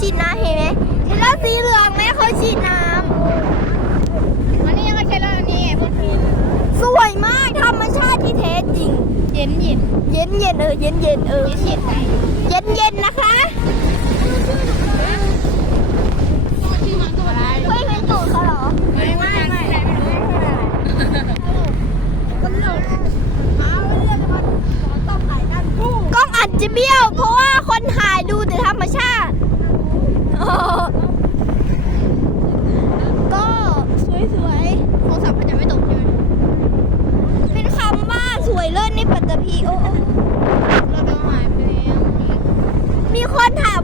ฉีดน้ำเห็นไหมแล้วสีเหลืองแม่เคยฉีดน้ำอันนี้ยังใช้แล้วนี่พวกนี้ำสวยมากธรรมชาติที่แท้จริง เย็นเย็นเย็นเย็นเออเย็นเย็นเออเย็นเย็นนะคะ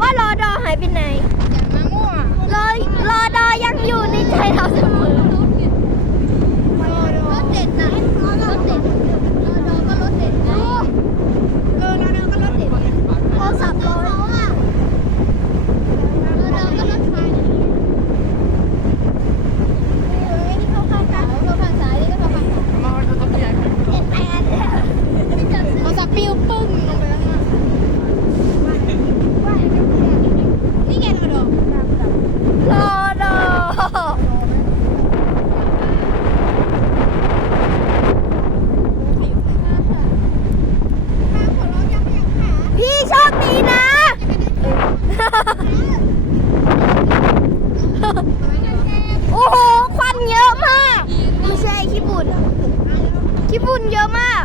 ว่ารอดอหายไปไหนรอรอดอยังอยู่ในใจเราเสมอรถเด็ดนะรถเด็ด โอ้โห ควันเยอะมาก ไม่ใช่ขี้บุ่นขี้บุ่นเยอะมาก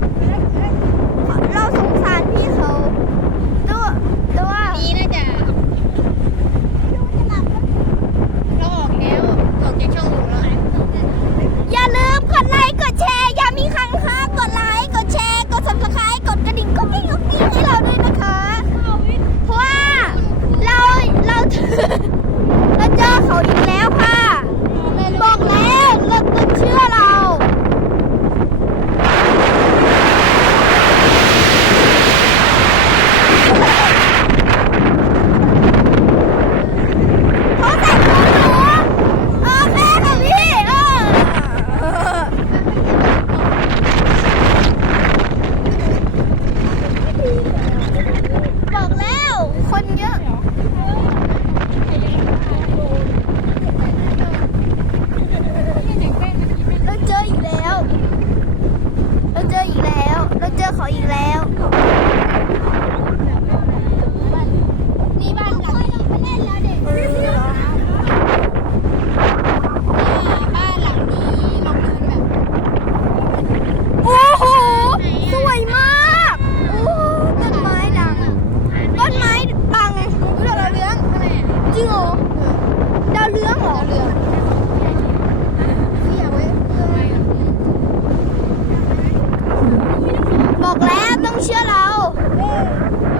下来哦。耶